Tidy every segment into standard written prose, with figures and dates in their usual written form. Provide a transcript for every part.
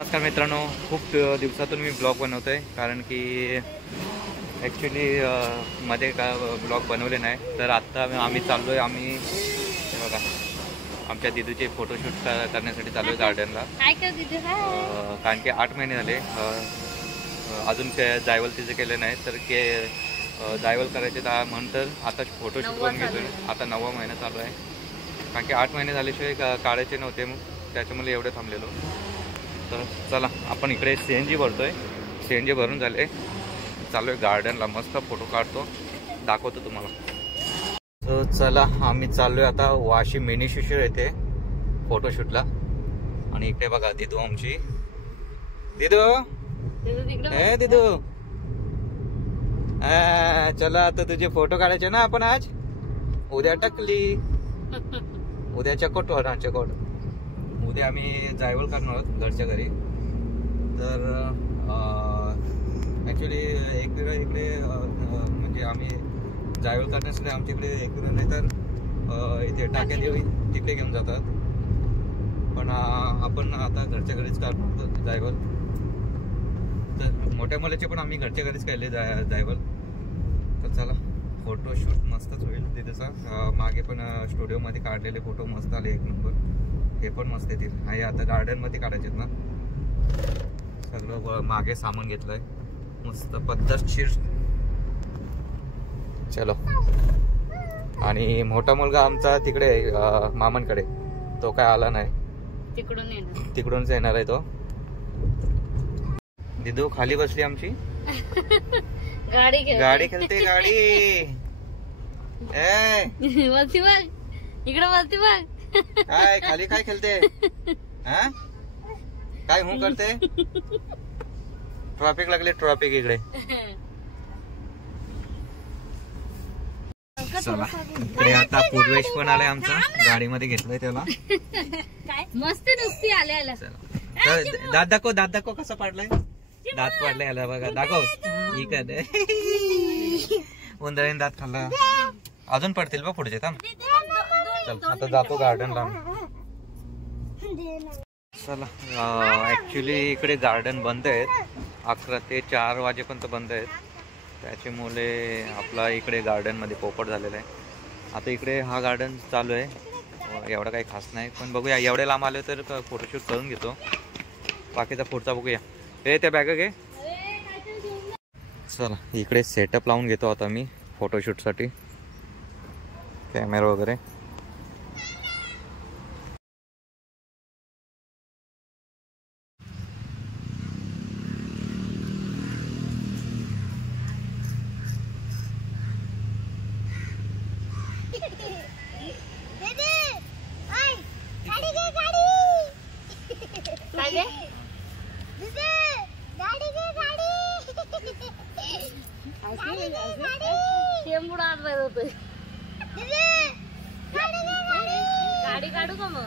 नमस्कार मित्रांनो, खूप दिवसातून मी ब्लॉग बनवतो आहे कारण की ॲक्च्युली मध्ये का ब्लॉग बनवले नाही. तर आत्ता आम्ही चाललो आहे. आम्ही बघा आमच्या दिदूचे फोटोशूट करण्यासाठी चाललो आहे गार्डनला. कारण की 8 महिने झाले अजून जायवल तिचे केले नाही. तर के जायवल करायचे म्हणतर आता फोटोशूट करून घेतो. आता 9वा महिना चालू आहे कारण की 8 महिने झाल्याशिवाय काढायचे नव्हते, मग त्याच्यामुळे एवढे थांबलेलो. तर चला आपण इकडे CNG भरतोय. CNG भरून झाले, चालू आहे गार्डनला. मस्त फोटो काढतो, दाखवतो तुम्हाला. तर चला आम्ही चाललोय आता वाशी मिनी शिशिर येथे फोटोशूटला. आणि इकडे बघा दिदू आमची. दिदू ए दिदू, चला आता तुझे फोटो काढायचे ना आपण. आज उद्या टकली, उद्याच्या कोटवारांच्या कोट. उद्या आम्ही जायवल करणार आहोत घरच्या घरी. तर ॲक्च्युली इकडे म्हणजे आम्ही जायवल करण्यासाठी आमच्याकडे एकविरा नाही तर इथे टाक्या देवी तिकडे घेऊन जातात. पण आपण आता घरच्या घरीच करणार आहोत जायवल. तर मोठ्या मुलाचे पण आम्ही घरच्या घरीच केले जायवल. तर चला फोटोशूट मस्तच होईल तिथेचा. मागे पण स्टुडिओमध्ये काढलेले फोटो मस्त आले, एक नंबर. हे पण मस्त येतील. आहे आता गार्डन मध्ये काढायचे ना. सगळं मागे सामान घेतलंय मस्त पद्धतशीर. चलो. आणि मोठा मुलगा आमचा तिकडे मामांकडे, तो काय आला नाही. तिकडूनच येणार आहे तो. दिदू खाली बसली आमची. गाडी खेळते गाडी. इकडे वरती बघ. काय खाली काय खेळते? काय हूं करते? ट्रॉफिक लागली, ट्रॉफिक इकडे. चला इकडे आता पूर्वेश पण आलाय आमचा, गाडीमध्ये घेतलंय त्याला. मस्त नुसती आल्या. दात दाखव, दात दाखव कसा पाडलाय. दात पाडलाय आला बघा, दाखव. इकडे उंदराने दात खाल्ला. अजून पडतील बघ पुढचे. थांब. चल आता जातो गार्डनला. चला ऍक्च्युली इकडे गार्डन बंद आहेत. 11 ते 4 वाजेपर्यंत बंद आहेत. त्याच्यामुळे आपला इकडे गार्डन मध्ये पोपट झालेला आहे. आता इकडे हा गार्डन चालू आहे. एवढा काही खास नाही, पण बघूया. एवढे लांब आले तर फोटोशूट करून घेतो. बाकीचा पुढचा बघूया. हे त्या बॅग घे. चला इकडे सेटअप लावून घेतो आता मी फोटोशूटसाठी. कॅमेरा वगैरे. गाडी काढू का मग?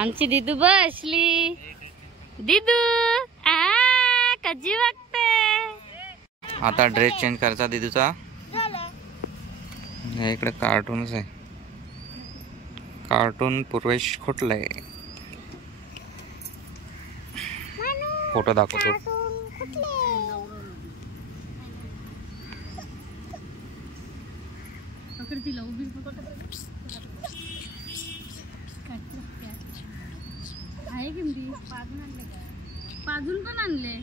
आमची दिदू बसली. दिदू कजी वागते. आता ड्रेस चेंज करायचा दिदूचा. इकडे कार्टूनच आहे. कार्टून पूर्वेश खोटलाय. फोटो दाखवतो. पाजून पण आणले.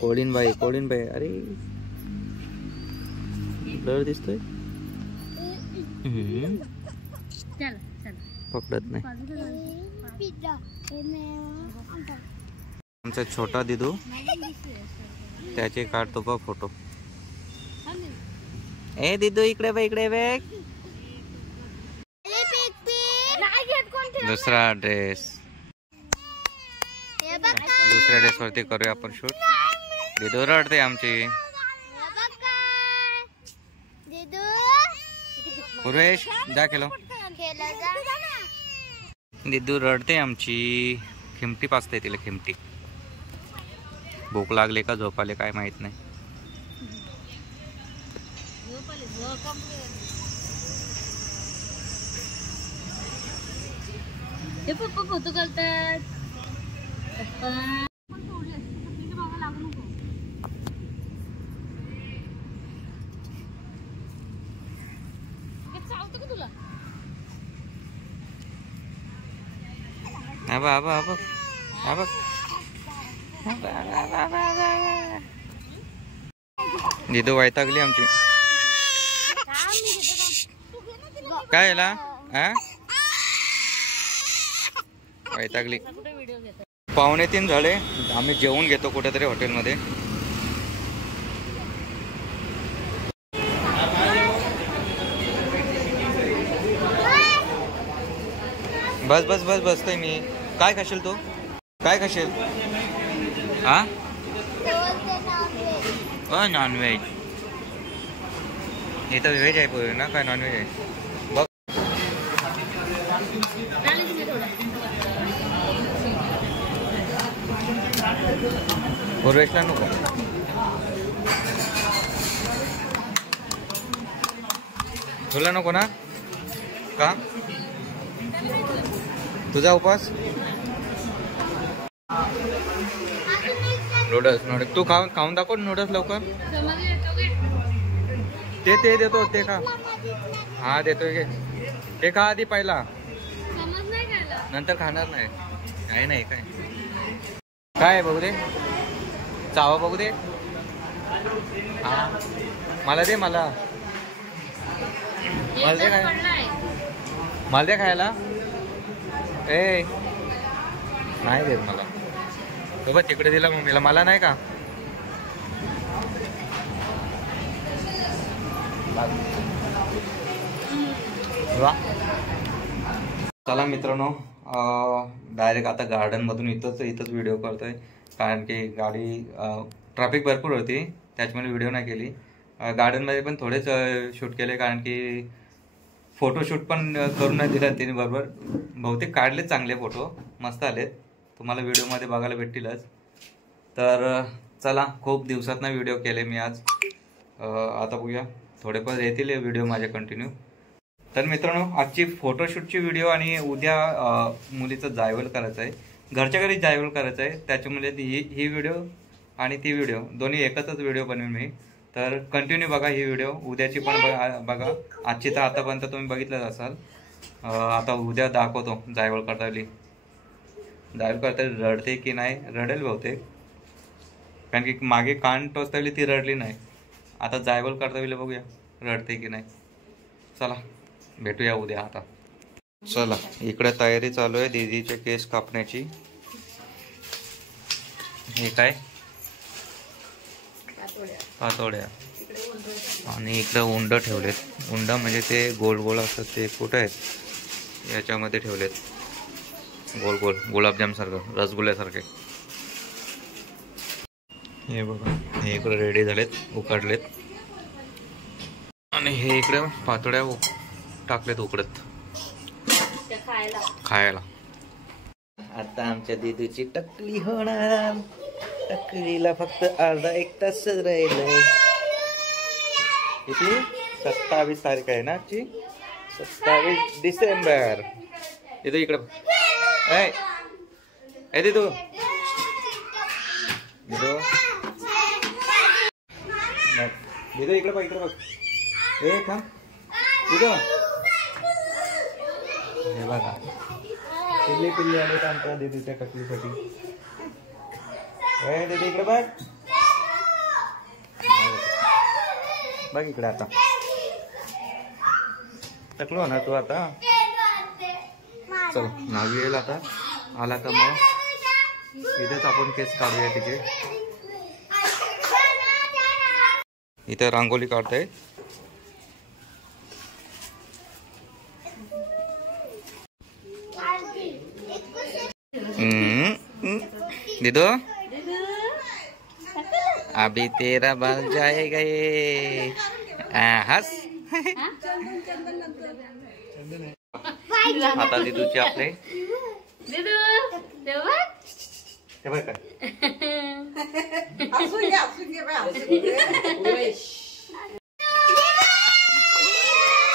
कोळीन बाई. अरे ब्लर दिसतोय. पकडत नाही. आमचा छोटा दिदू त्याचे काढतो बघ फोटो. ए दिदू इकडे बघ, इकडे बघ. दुसरा ड्रेस, दुसऱ्या ड्रेस वरती करूया आपण शूट. दिदू रडते आमची. पूर्वेश जा केलो. दिदू रडते आमची. खिमटी पाचते तिला, खिमटी. भूक लागले का झोपाले काय माहित नाही. हे पप्पा फोटो काढतात. तुला दिदू वैतागली आमची. काय याला वैतागली. 2:45 झाले. आम्ही जेवून घेतो कुठेतरी हॉटेलमध्ये. बस बस बस बसतोय मी. काय खाशील तू? काय खाशील? हा नॉनव्हेज. इथं व्हेज आहे पूर्वी ना, काय नॉनव्हेज आहे बघ. पूर्वेशला नको तुला नको ना का? तुझा उपास. नूडल्स नूडल्स तू खाऊन दाखव नूडल्स लवकर. ते देतो ते खा. हा देतोय घे. ते खा आधी पहिला, नंतर खाणार नाही. काय नाही काय काय बघू दे. चावा बघू दे. हा मला दे. मला दे काय. मला दे खायला. ए नाही देत मला. सोबत तिकडे दिला मम्मीला, मला नाही का. चला मित्रांनो, डायरेक्ट आता गार्डन मधून इथंच व्हिडिओ करतोय. कारण की गाडी ट्रॅफिक भरपूर होती, त्याच्यामुळे व्हिडिओ नाही केली. गार्डन मध्ये पण थोडेच शूट केले, कारण की फोटोशूट पण करून नाही दिला तिने बरोबर. बहुतेक काढले चांगले फोटो, मस्त आलेत. तुम्हाला व्हिडिओमध्ये बघायला भेटतीलच. तर चला, खूप दिवसातनं व्हिडिओ केले मी आज. आता बघूया थोडेफार येतील व्हिडिओ माझे कंटिन्यू. तर मित्रांनो, आजची फोटोशूटची व्हिडिओ आणि उद्या मुलीचं जायवल करायचं आहे. घरच्या घरी जायवल करायचं आहे, त्याच्यामुळे ही व्हिडिओ आणि ती व्हिडिओ दोन्ही एकत्रच व्हिडिओ बनवेन मी. तर कंटिन्यू बघा ही व्हिडिओ. उद्याची पण बघा. आजची तर आतापर्यंत तुम्ही बघितलंच असाल. आता उद्या दाखवतो जायवल करताली. जायवल करताली रडते की नाही, रडेल बहुतेक, कारण की मागे कान टोचताली ती रडली नाही. आता जायवल करताली बघूया रडते की नाही. चला भेटूया उद्या. आता चला, इकडे तयारी चालू आहे दीदीचे केस कापण्याची. हे काय पातोड्या, आणि इकडे उंड ठेवलेत. उंड म्हणजे ते गोल गोल असतात ते. कुठे आहेत? याच्यामध्ये ठेवलेत गोल गोल, गुलाबजाम सारखं, रसगुल्ल्यासारखे. हे बघा, हे इकडे रेडी झालेत, उकडलेत. आणि हे इकडे पातोड्या टाकलेत उकडत खायला. आता आमच्या दीदूची टकली होणार. टकलीला फक्त अर्धा एक तासच राहिलंय. किती? 27 तारीख आहे ना आजची. 27 डिसेंबर. दीदू इकडं. ए दीदू, दीदू दीदू इकडे बघ, इकडे बघ. ए का दीदू, हे बघा पिल्ली पिल्ली आले आमच्या दीदीच्या टकलीसाठी. ए दीदी इकडे बघ, बघ इकडे. आता टकलो ना तू. आता चल, नावी येईल आता. आला का मग इथेच आपण केस काढूया तिचे. इथं रांगोळी काढताय. दीदू अभी तेरा बाल जाएगा ये. हस. आता दीदूचे आपले हे बघ काय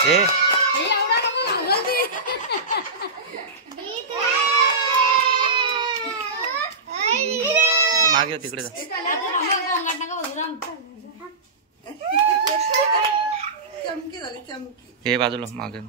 ए मागे तिकडे जा. हे बाजूला मागे.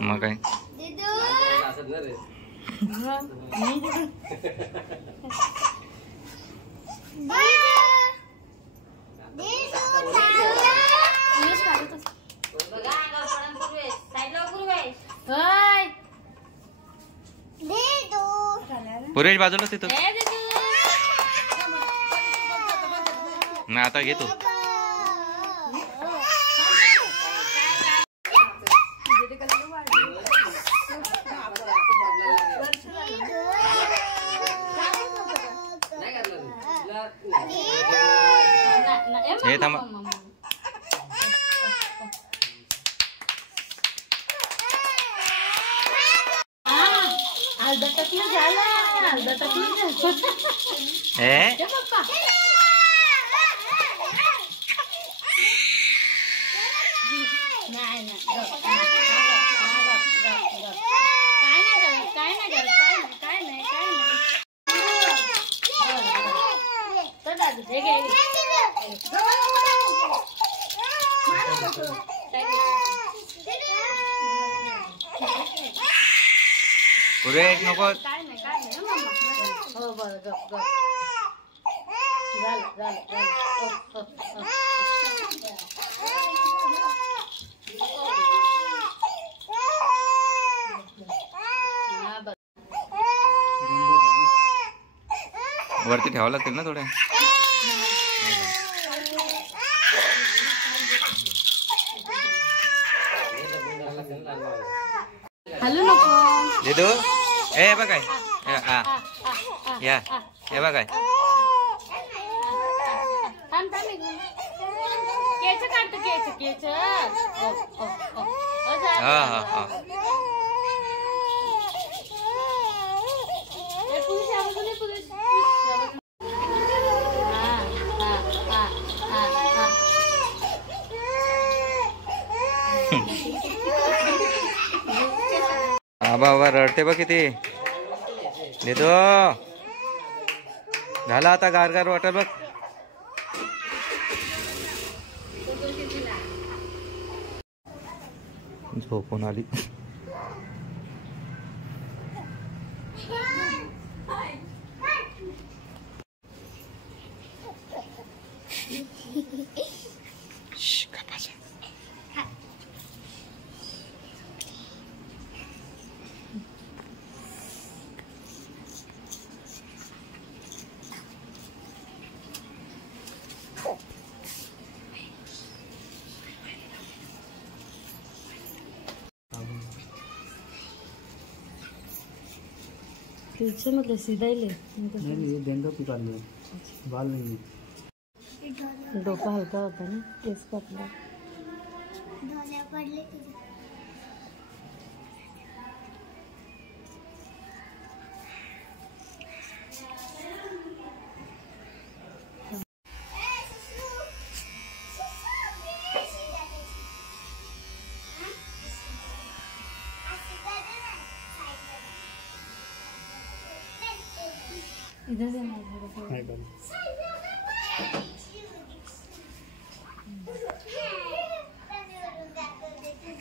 मग काय पुरेश बाजूला तिथं. नाही आता घेतो. हे थांबा. पुरेश नको. वरती ठेवावं लागतील ना थोडे. दीदू ए बघ काय या हे बघ काय हा हा हा. बाबा रडते बघ किती. देतो झाला आता गारगार वाटल बघ. झोपून आली. पीछे मतलब सीधा ही ले. नहीं डेंडो की बाल नहीं, बाल नहीं है. डोका हल्का होता ना केस पतला. इधर से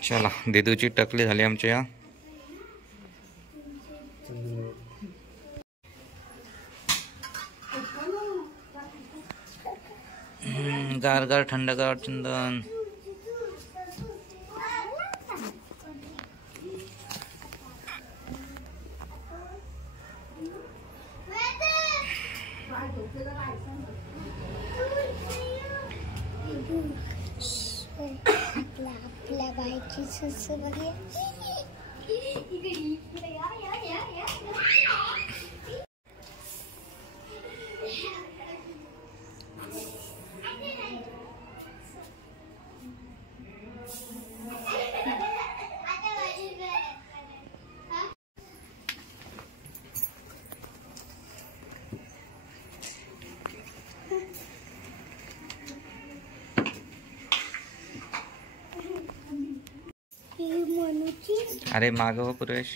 चला देदूची टकली झाली आमच्या. गार गार थंडगार चंदन. आपल्या बाईची सुसू बघूया. अरे माग हो पुरेश.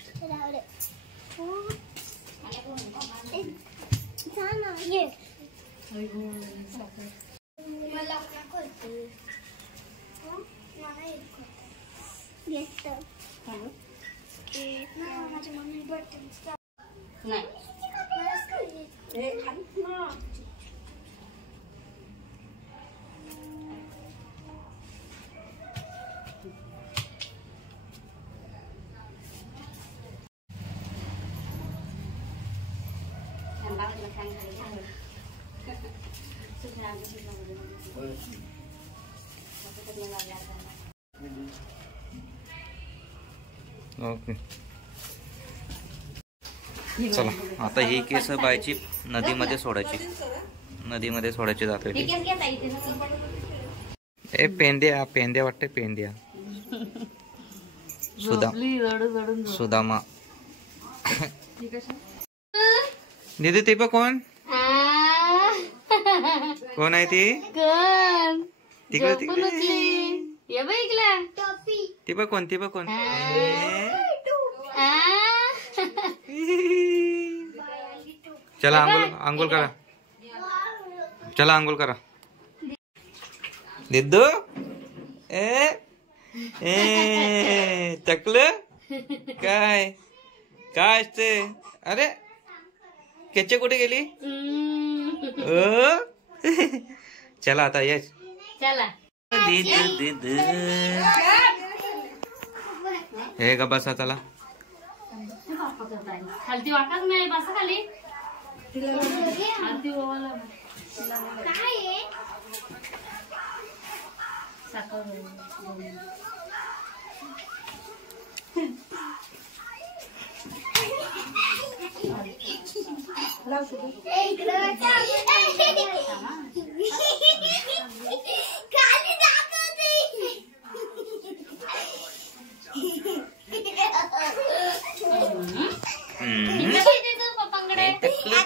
ओके चला आता ही केस बायची नदीमध्ये सोडायची. नदीमध्ये सोडायची जाते. ए पेंद्या पेंद्या वाटते पेंद्या. सुदामा. दीदी ते पण कोण कोण आहे ती? तिकडे तिकडे ती पण कोण? ती पण कोण? चला आंघोळ करा. चला आंघोळ करा. दिद्दू ए ए टकलं काय काय असते? अरे केचे कुठे गेली? चला आता येस. चला हे का बसा. चला खालती वाटत नाही. बसा खाली.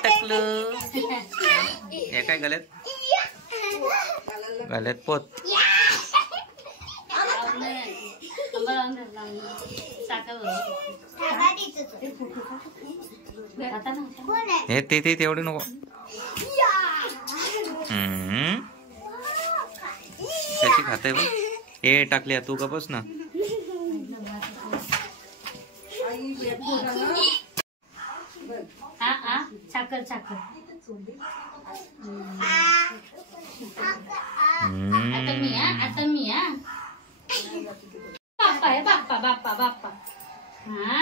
टकलं हे काय गल्यात गल्यात पोत. हे ते तेवढे नको. त्याची खाते बघ. हे टाकले तू का बस ना. साखर साखर. आता मी बाप्पा आहे. बाप्पा बाप्पा बाप्पा. हा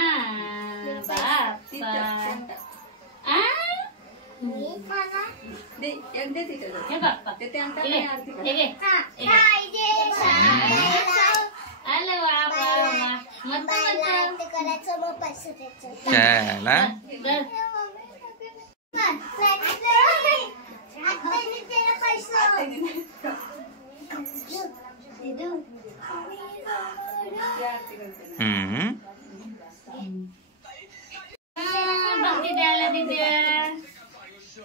बाप्पा. हे बाप्पा आलं बाबा. मत चला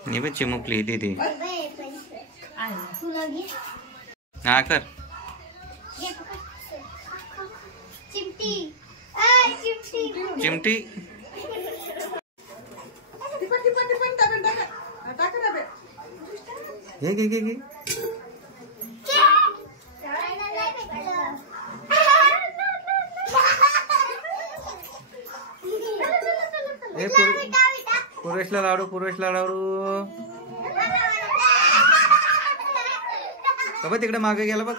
नी चिमुकली दीदी. हा कर. चिमटी घे. पुरेशला लाडू. बाबा तिकडे मागे गेला बघ.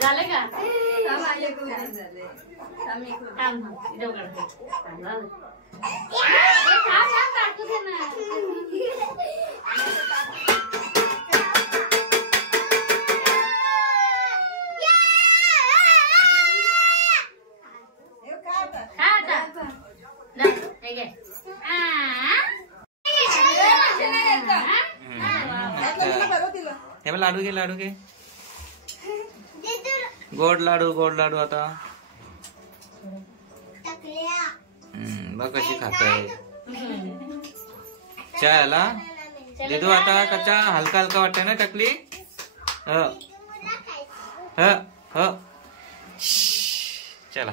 झालं का? थांब, इथं उघड. झालं. थांब, काढतो ते ना. खा आता. जा, हे घे. हे लाडू घे, लाडू घे. गोड लाडू आता. बघ कशी खातोय. चहा आला देतो आता. कच्चा हलका हलका वाटतंय ना टकली. चला.